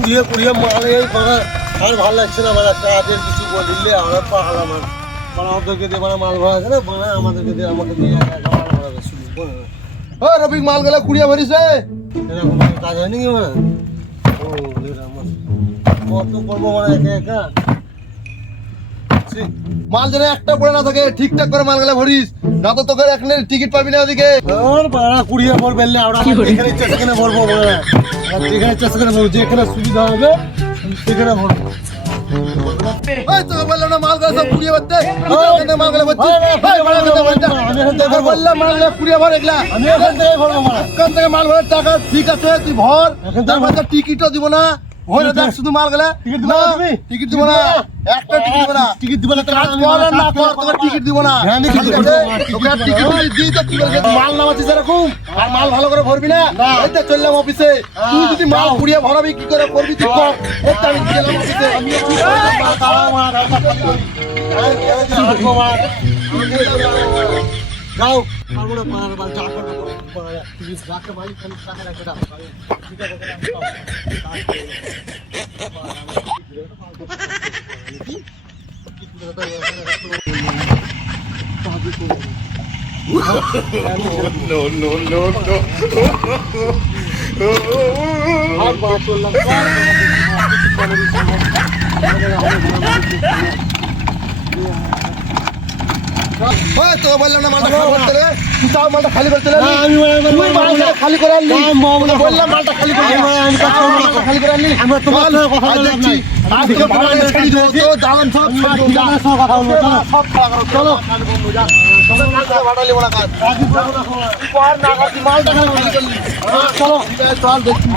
কুড়িয়ে কুড়িয়ে মাল এই মানে আর ভালো লাগছে না মানে কাজের কিছু বলিলে আমরা পাহাড়া মাল মানে ওদেরকে দিয়ে মানে মাল ভরা আছে না মানে আমাদেরকে দিয়ে আমাকে দিয়ে একা একা মাল ভরা আছে। ও রবিক মাল গেলে কুড়িয়ে ভরিস রে এরকম কাজ হয়নি কি মানে? ও আছে। কত করব মানে একা একা? মাল যেন একটা পড়ে না থাকে ঠিকঠাক করে মাল গেলে ভরিস না তো তোকে এখানে টিকিট পাবি না ওদিকে। আর বাড়া কুড়িয়ে ভর বেললে আমরা ভরবো মানে আর যেখানে চাষ করে বলব যেখানে সুবিধা হবে সেখানে ভরবো। মাল এখান এখান ভরার টাকা ঠিক আছে তুই ভর। এখান টিকিটও দিব না। ভরে দেখ শুধু মাল গেলে। টিকিট দিবা না তুমি? টিকিট দিব না। একটা টিকিট দিব না। টিকিট দিবে না কাজ কর না কর তোকে টিকিট দিব না। হ্যাঁ, ঠিক টিকিট দিই তো কি মাল নামাচ্ছিস এরকম? আর মাল ভালো করে ভরবি না? এই তো চললাম অফিসে। তুই যদি মাল কুড়িয়ে ভরাবি কি করে করবি তুই কর। এই তো আমি গেলাম অফিসে। আমি কি যাও। পারব না পার বার যা করব তুমি যাকে মালিক খালি টাকা রাখে দাও করলাম ওই তো বললাম না মালটা খালি করতে রে। তুই তাও মালটা খালি করতে রে। আমি মালটা খালি করে আনলি বললাম, মালটা খালি করে আমি। মালটা খালি করে আনলি আমরা তোমার সাথে কথা না। আজকে তোমার ছেড়ে দেবো, তো জ্বালান সব সঙ্গে কথা বলব, সব খাওয়া করো, চলো। মালটা খালি করলি। চলো। চল দেখছি।